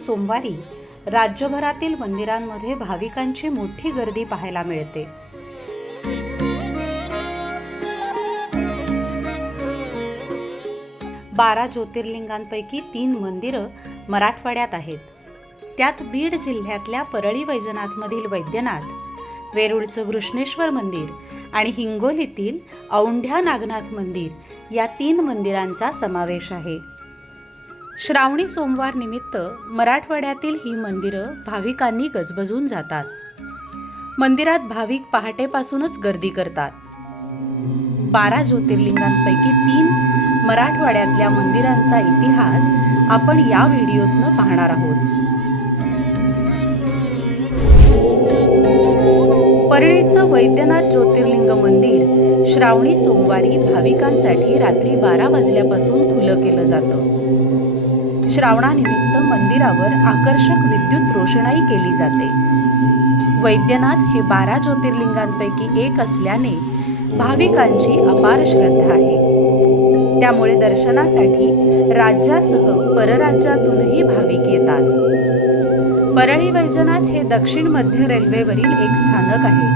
सोमवारी राज्यभरातील मंदिरांमध्ये भाविकांची मोठी गर्दी पाहायला मिळते. बारा ज्योतिर्लिंगांपैकी तीन मंदिरं मराठवाड्यात आहेत. त्यात बीड जिल्ह्यातल्या परळी वैजनाथमधील वैद्यनाथ वेरूळचं घृष्णेश्वर मंदिर आणि हिंगोलीतील औंढ्या नागनाथ मंदिर या तीन मंदिरांचा समावेश आहे. श्रावणी सोमवार निमित्त मराठवाड्यातील ही मंदिरं भाविकांनी गजबजून जातात. मंदिरात भाविक पहाटेपासूनच गर्दी करतात. बारा ज्योतिर्लिंगांपैकी तीन मराठवाड्यातल्या मंदिरांचा इतिहास आपण या व्हिडिओतनं पाहणार आहोत. परळीचं वैद्यनाथ ज्योतिर्लिंग मंदिर श्रावणी सोमवारी भाविकांसाठी रात्री बारा वाजल्यापासून खुलं केलं जातं. श्रावणानिमित्त मंदिरावर आकर्षक विद्युत रोषणाई केली जाते. वैद्यनाथ हे बारा ज्योतिर्लिंगांपैकी एक असल्याने भाविकांची अपार श्रद्धा आहे. त्यामुळे दर्शनासाठी राज्यासह परराज्यातूनही भाविक येतात. परळी वैजनाथ हे दक्षिण मध्य रेल्वेवरील एक स्थानक आहे.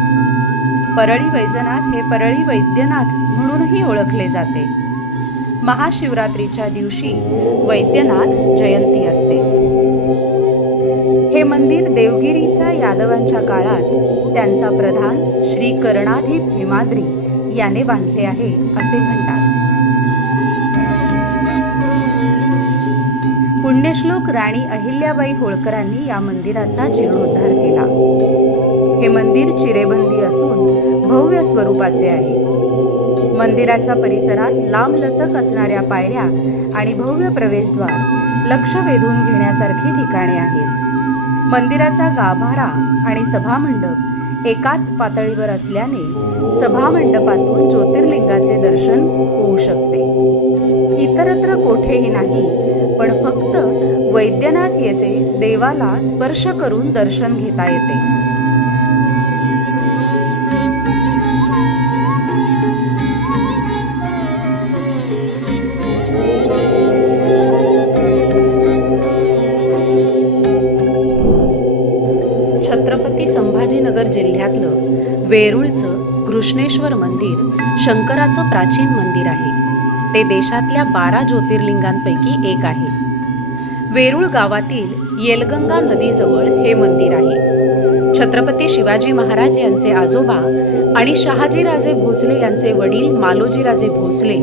परळी वैजनाथ हे परळी वैद्यनाथ म्हणूनही ओळखले जाते. महाशिवरात्रीच्या दिवशी वैद्यनाथ जयंती असते. हे मंदिर देवगिरीच्या यादवांच्या काळात त्यांचा प्रधान श्री कर्णाधी भीमाद्री याने बांधले आहे असे म्हणतात. पुण्यश्लोक राणी अहिल्याबाई होळकरांनी या मंदिराचा जीर्णोद्धार केला. हे मंदिर चिरेबंदी असून भव्य स्वरूपाचे आहे. मंदिराच्या परिसरात लांबलचक असणाऱ्या पायऱ्या आणि भव्य प्रवेशद्वार लक्ष वेधून घेण्यासारखी ठिकाणे आहेत. मंदिराचा गाभारा आणि सभामंडप एकाच पातळीवर असल्याने सभामंडपातून ज्योतिर्लिंगाचे दर्शन होऊ शकते. इतरत्र कोठेही नाही पण फक्त वैद्यनाथ येथे देवाला स्पर्श करून दर्शन घेता येते. अहमदनगर जिल्ह्यातलं वेरूळचं कृष्णेश्वर मंदिर शंकराचं प्राचीन मंदिर आहे. ते देशातल्या बारा ज्योतिर्लिंगांपैकी एक आहे. वेरूळ गावातील येलगंगा नदीजवळ हे मंदिर आहे. छत्रपती शिवाजी महाराज यांचे आजोबा आणि शहाजीराजे भोसले यांचे वडील मालोजीराजे भोसले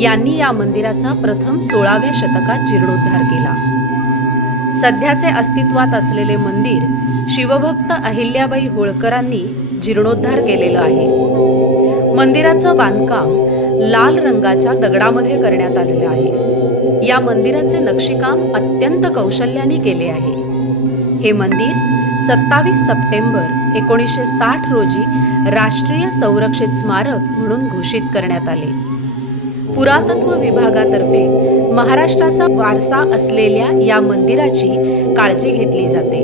यांनी या मंदिराचा प्रथम सोळाव्या शतकात जीर्णोद्धार केला. सध्याचे अस्तित्वात असलेले मंदिर शिवभक्त अहिल्याबाई होळकरांनी जीर्णोद्धार केलेलं आहे. मंदिराचं बांधकाम लाल रंगाच्या दगडामध्ये करण्यात आलेलं आहे. या मंदिराचे नक्षीकाम अत्यंत कौशल्याने केले आहे. हे मंदिर सत्तावीस सप्टेंबर एकोणीसशे साठ रोजी राष्ट्रीय संरक्षित स्मारक म्हणून घोषित करण्यात आले. पुरातत्व विभागातर्फे महाराष्ट्राचा वारसा असलेल्या या मंदिराची काळजी घेतली जाते.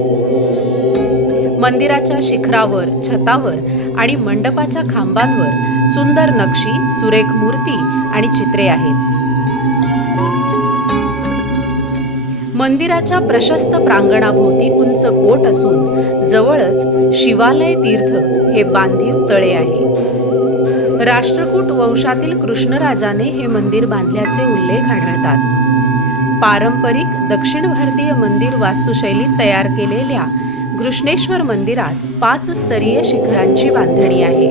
मंदिराच्या शिखरावर छतावर आणि मंडपाच्या खांबांवर सुंदर नक्षी सुरेख मूर्ती आणि चित्रे आहेत. मंदिराच्या प्रशस्त प्रांगणाभोवती उंच कोट असून जवळच शिवालय तीर्थ हे बांधीव तळे आहे. राष्ट्रकूट वंशातील कृष्णराजाने हे मंदिर बांधल्याचे उल्लेख आढळतात. पारंपरिक दक्षिण भारतीय मंदिर वास्तुशैलीत तयार केलेल्या घृष्णेश्वर मंदिरात पाच स्तरीय शिखरांची बांधणी आहे.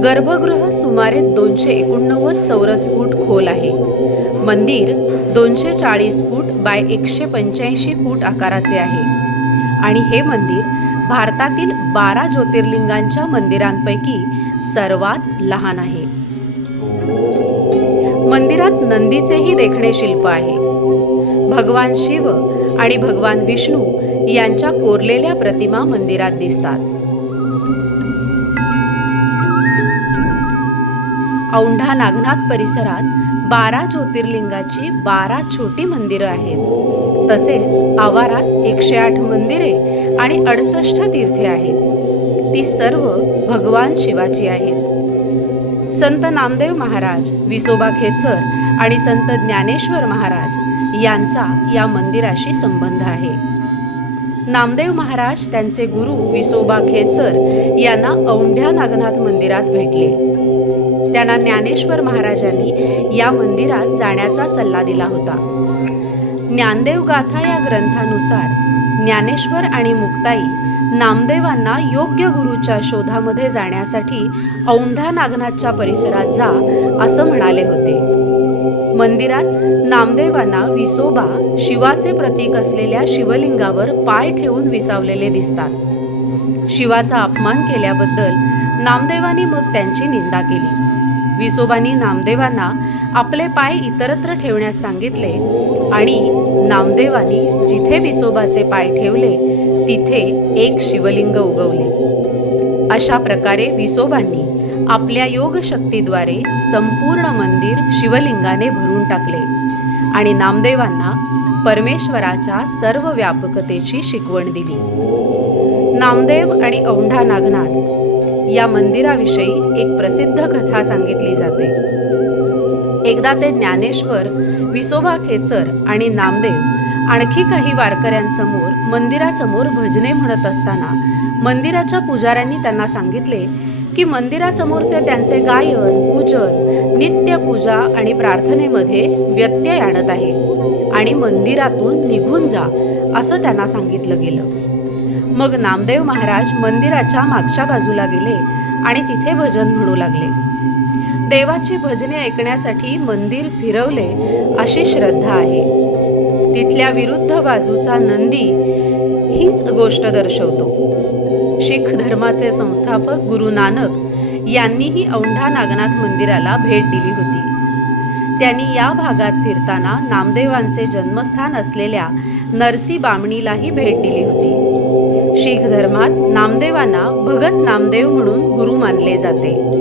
गर्भगृह सुमारे दोनशे एकोणनव्वद चौरस फूट खोल आहे. मंदिर दोनशे चाळीस फूट बाय एकशे पंच्याऐंशी फूट आकाराचे आहे. आणि हे मंदिर भारतातील बारा ज्योतिर्लिंगांच्या मंदिरांपैकी सर्वात लहान आहे. मंदिरात नंदीचेही देखणे शिल्प आहे. भगवान शिव आणि भगवान विष्णू यांच्या कोरलेल्या प्रतिमा मंदिरात दिसतात. औंढा नागनाथ परिसरात बारा ज्योतिर्लिंगाची बारा छोटी मंदिरं आहेत. तसेच आवारात एकशे आठ मंदिरे आणि अडसष्ट तीर्थे आहेत. ती सर्व भगवान शिवाची आहेत. संत नामदेव महाराज विसोबा खेचर आणि संत ज्ञानेश्वर महाराज यांचा या मंदिराशी संबंध आहे. नामदेव महाराज त्यांचे गुरु विसोबा खेचर यांना औंढ्या नागनाथ मंदिरात भेटले. त्यांना ज्ञानेश्वर महाराजांनी या मंदिरात जाण्याचा सल्ला दिला होता. ज्ञानदेव गाथा या ग्रंथानुसार ज्ञानेश्वर आणि मुक्ताई नामदेवांना योग्य गुरुच्या शोधामध्ये जाण्यासाठी औंढा नागनाथच्या परिसरात जा असं म्हणाले होते. मंदिरात नामदेवांना विसोबा शिवाचे प्रतीक असलेल्या शिवलिंगावर पाय ठेवून विसावलेले दिसतात. शिवाचा अपमान केल्याबद्दल नामदेवांनी मग त्यांची निंदा केली. विसोबांनी नामदेवांना आपले पाय इतरत्र ठेवण्यास सांगितले आणि नामदेवांनी जिथे विसोबाचे पाय ठेवले तिथे एक शिवलिंग उगवले. अशा प्रकारे विसोबांनी आपल्या योगशक्तीद्वारे संपूर्ण मंदिर शिवलिंगाने भरून टाकले आणि नामदेवांना परमेश्वराच्या सर्व व्यापकतेची शिकवण दिली. नामदेव आणि औंढा नागनाथ या मंदिराविषयी एक प्रसिद्ध कथा सांगितली जाते. एकदा ते ज्ञानेश्वर विसोबा खेचर आणि नामदेव आणखी काही वारकऱ्यांसमोर मंदिरासमोर भजने म्हणत असताना मंदिराच्या पुजाऱ्यांनी त्यांना सांगितले की मंदिरासमोरचे त्यांचे गायन पूजन नित्य पूजा आणि प्रार्थनेमध्ये व्यत्यय आणत आहे आणि मंदिरातून निघून जा असं त्यांना सांगितलं गेलं. मग नामदेव महाराज मंदिराच्या मागच्या बाजूला गेले आणि तिथे भजन म्हणू लागले. देवाची भजने ऐकण्यासाठी मंदिर फिरवले अशी श्रद्धा आहे. तिथल्या विरुद्ध बाजूचा नंदी हीच गोष्ट दर्शवतो. शीख धर्माचे संस्थापक गुरु नानक यांनीही औंढा नागनाथ मंदिराला भेट दिली होती. त्यांनी या भागात फिरताना नामदेवांचे जन्मस्थान असलेल्या नरसी बामणीलाही भेट दिली होती. शीख धर्मात नामदेवांना भगत नामदेव म्हणून गुरु मानले जाते.